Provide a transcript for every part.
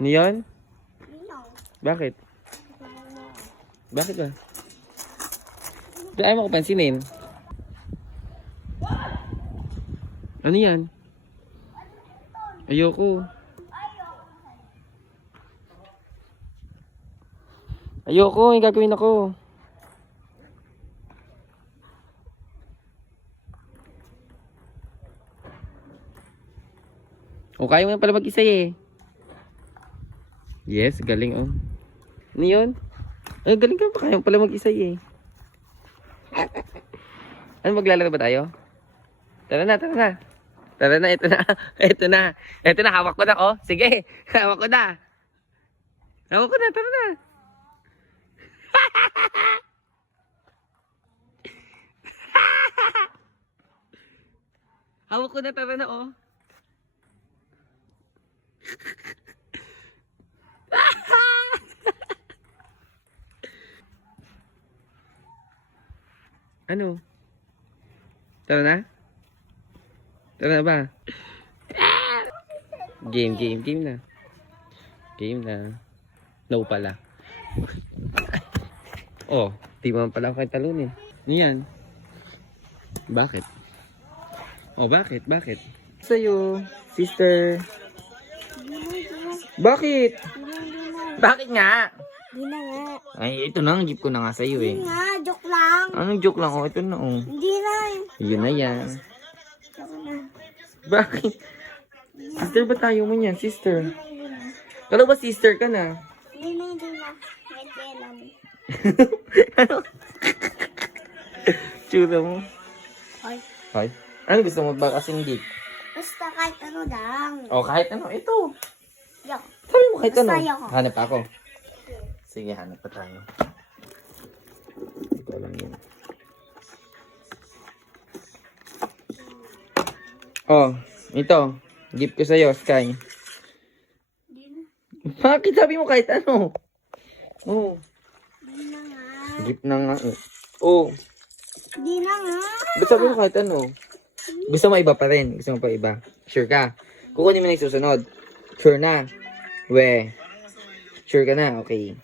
Ano yan? Bakit? Bakit ba? Ba't ayaw mo ko pansinin? Ano yan? Ayoko. Ayoko, yung gagawin ako. O, kaya mo na pala mag-isa eh. Yes, galing oh. Ano yun? Ay, galing ka pa. Kaya pala mag-isa eh. ano, maglalaro ba tayo? Tara na, tara na. Tara na, ito na. Ito na. Ito na, hawak ko na, oh. Sige, hawak ko na. Hawak ko na, tara na. hawak ko na, tara na, oh. Ano? Tara na? Tara na ba? Game, game, game na. Game na. No pala. oh, di mo pala ako talunin. Ano yan? Bakit? Oh, bakit? Bakit? Sa'yo, sister. Bakit? Bakit nga? Hindi na nga. Ay, ito na ang jeep ko na nga sa'yo eh. Hindi nga, lang. Anong joke lang? Oh, ito na oh. Hindi na. Yun na yan. Na. Bakit? Sister ba tayo mo yan? Sister. Kala ba sister ka na? Hindi na, hindi na. Kahit kailan. ano? Tsura mo. Ay, Ay. Ano gusto mo ba kasing gift? basta kahit ano lang. O kahit ano. Ito. Joke. Sabi mo kahit ano. Basta ayoko. Hanap ako. Sige, hanap pa tayo. Ito lang yun. Oh, ito. Gift ko sa'yo, Sky. Bakit sabi mo kahit ano? Oh, gift na nga. eh. Oh, Hindi na nga. ba't sabi mo kahit ano? Gusto mo iba pa rin? Gusto mo pa iba? Sure ka? Kukunin mo na yung susunod. Sure na? We. Sure ka na? Okay.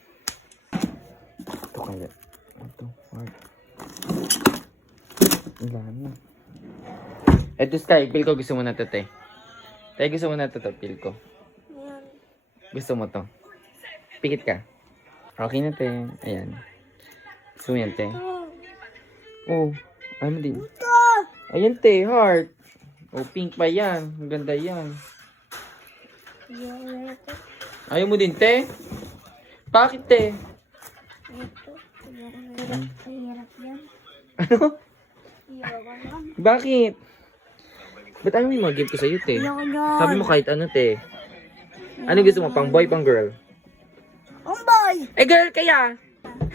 Ito kaya. Ito. Heart. Wala na. Ito Sky, feel ko gusto mo na to, te. Te, gusto mo na to, to, feel ko. Gusto mo to. Pikit ka. Okay na, te. Ayan. Gusto mo yan, te. Oh, ano din? Ayan, te, heart. Oh, pink pa yan. Ang ganda yan. Ayaw mo din, te? Bakit, te? Ito. Hirap. Hirap yan. Ano? Bakit? Ba't ayaw mo yung mga gift ko sa'yo, te? Ayoko. Sabi mo kahit ano, te. Ano gusto mo? Pang boy, pang girl? Ang boy! Eh, girl kaya!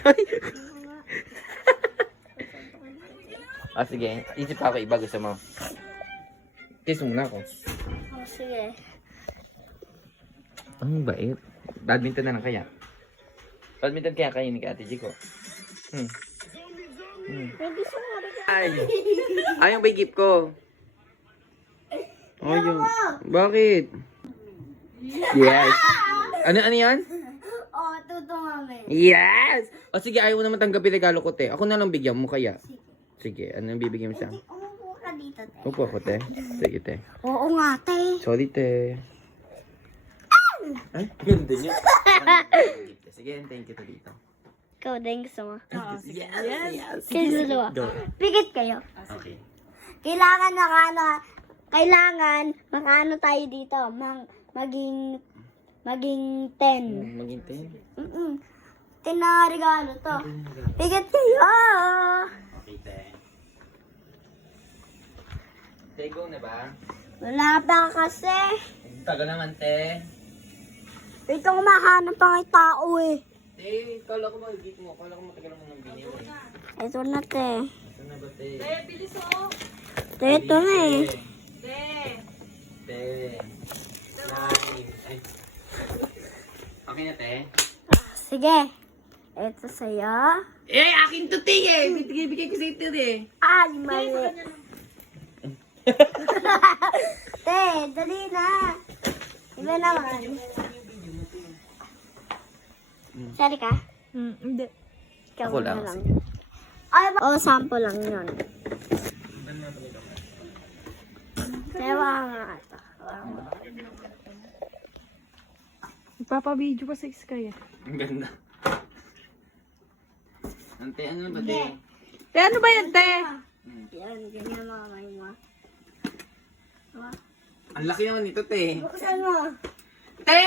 ah, sige. Isip pa ako iba gusto mo. Kiss muna ako. Oh, sige. Ang bait. Badminton na lang kaya. Badminton kaya kayo ni Ate Chico. Hmm. Hmm. May gusto. Ay! Ayaw ba yung gift ko? Ayaw. Bakit? Yes. Ano, ano yan? Oh, tuto mami. Yes! O sige, ayaw mo naman tanggapin regalo ko, te. Ako na lang bigyan mo kaya. Sige, ano ang bibigyan mo siya? Umupo ka dito, te. Upo ako, te. Sige, te. Oo nga, te. Sorry, te. Ay, ganda niya. Sige, thank you to dito. Ikaw din gusto mo. Yes, yes. Kayo dalawa. Go. Pigit kayo. Okay. Kailangan nakano, kailangan makano tayo dito, mang, maging, maging 10. Maging ten. Mm-mm. 10 na regalo to. Pigit kayo! Okay, te. Te, go na ba? Wala pa kasi. Tagal naman, te. Ito kumahanap pa ng tao eh. Te, kala ko ba, gift mo. Kala ko matagal mo nang binili. Ito na te. Ito na ba, te? Te, ito na eh. Te. Te. Nice. Ay. Okay na, te? Sige. Ito sa'yo. Eh, akin to, te, eh. Bigay-bigay ko sa ito, eh. Ay, mali. te, dali na. Iba naman. Sari ka? Hmm, hindi. Ikaw Ako lang, lang. ba- oh, sample lang yun. Ewa nga ito. Nagpapabideo pa sa Sky ah. Ang ganda. Ante, ano ba te? Te, ano ba yan, te? Yan, ganyan mamay mo. Ang laki naman nito, te. Buksan mo. Te!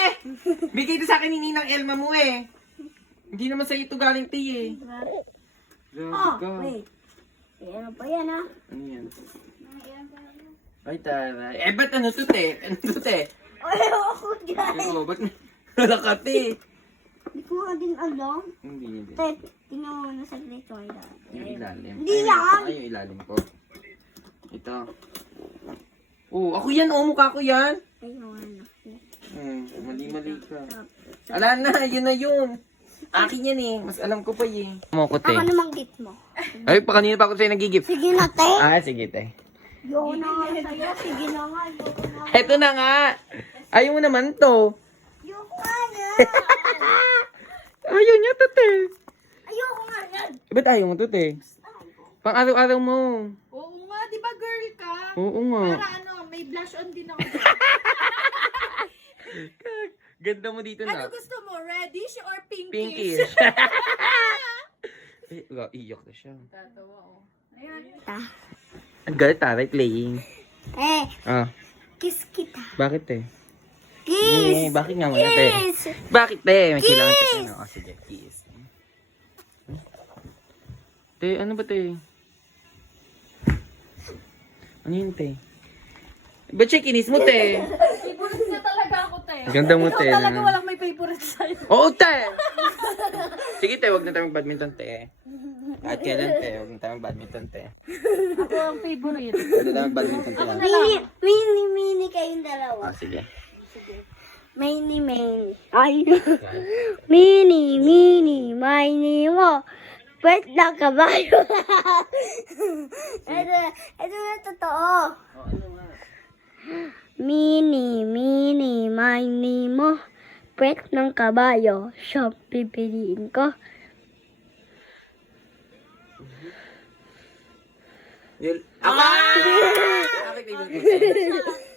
Bigay ito sa akin ni Ninang Elma mo eh. Hindi naman sa ito galing, te eh. Grabe Oh, ka. wait. Eh, ano pa yan ah? Ano yan? Ay, taray. Eh, ba't ano to, te? Ano to, te? Ay, ako dyan. Oo, ba't wala ka, te? Hindi ko nga din alam. Hindi, hindi. Te, tingnan mo na sa dito. Yung ilalim. Hindi Ay, yan. Ay, yung ilalim ko. Ito. Oh, ako yan. Oh, mukha ko yan. Ay, yung ano. Hmm, mali-mali ka. Ala na, yun na yun. Akin yan eh. Mas alam ko pa eh. Mo ko, te. Ako namang git mo. Ay, pa kanina pa ako sa'yo nagigip. Sige na, te. Ah, sige, te. Yoko na nga sa'yo. Sige na nga. Yoko na. Eto na nga. Ayaw mo naman to. Ayoko nga na. Ayaw niya to, te. Ayoko nga yan. Ba't ayaw mo to, te? Pang araw-araw mo. Oo nga, di ba girl ka? Oo nga. Para ano, may blush on din ako. Ganda mo dito ano na. gusto reddish or pinkish? Pinkish. eh, wala, iyak na siya. Tatawa, oh. Ta. Ang galit taray playing. Eh, Ah, kiss kita. bakit eh? Kiss! Eh, bakit nga muna, te? Kiss! Bakit, te? May kailangan ka na. Oh, sige, kiss. Te, ano ba, te? Ano yun, te? Ba't siya kinis mo, te? Favorite na talaga ako, te. Ganda mo, te. Talaga naman. walang may favorite sa'yo. Oo, te! Sige, te, wag na tayo badminton, te. At kailan, te, wag na tayo badminton, te. Ako ang favorite. Wag na tayo badminton, te. ah. Mini, mini, mini kayong dalawa. Ah, sige. Mini, mini. Ay. mini, mini, mini mo. Pwet na kabayo. ito, ito na totoo. Oh, ano nga? Mini, mini, mini mo. Pwet ng kabayo. Siya pipiliin ko. Yun. Ako! Te?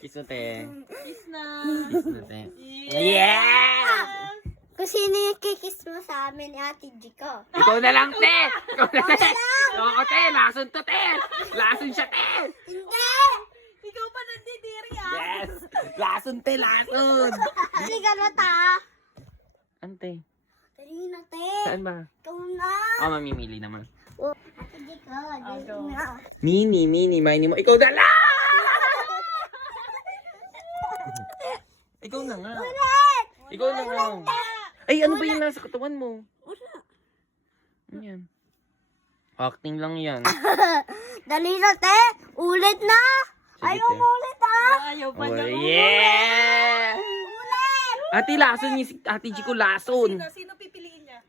Kiss mo, te. Kiss na. Kiss mo, te. Yeah! Kung sino yung kikis mo sa amin, Ate Jiko. Ikaw na lang, te! Ikaw na lang! Oo, te! Lason to, te! Lason siya, te! Hindi! Ikaw pa nandidiri, ah. Yes! Lason, te! Lason! Hindi ka na ta. Ante, Dali na, te. saan ba? Ikaw na. Ako mamimili naman. Oh, Ate Jiko, dali na. Mini, mini, mini mo. Ikaw na lang! Ikaw na nga. Ikaw na nga. Ay, ano ba yung nasa katawan mo? Wala. Ano yan? Acting lang yan. Dali na, te. Ulit na. Sige, Ayaw te. mo ulit? Ayaw pa Oh, niya. yeah! Ulit. Ate, lason niya si Ate Chico, lason. Sino, sino pipiliin niya?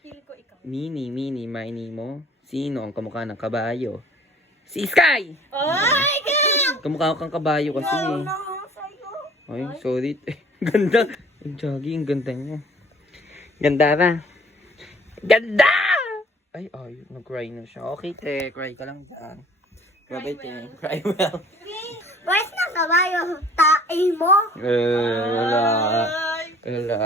Pili ko ikaw. Mini, mini, mini mo. Sino ang kamukha ng kabayo? Si Sky! Ay, ka! Kamukha kang kabayo kasi eh. Nga sa'yo? Ay, sorry. ganda. Ang jogging, ang ganda niya. Ganda na. Ganda! Ay, ay, nag-cry na siya. Okay, te. Cry ka lang dyan. Bye-bye, te. Cry well. Pwes na kabayo. Tae mo. Eh, wala. Wala.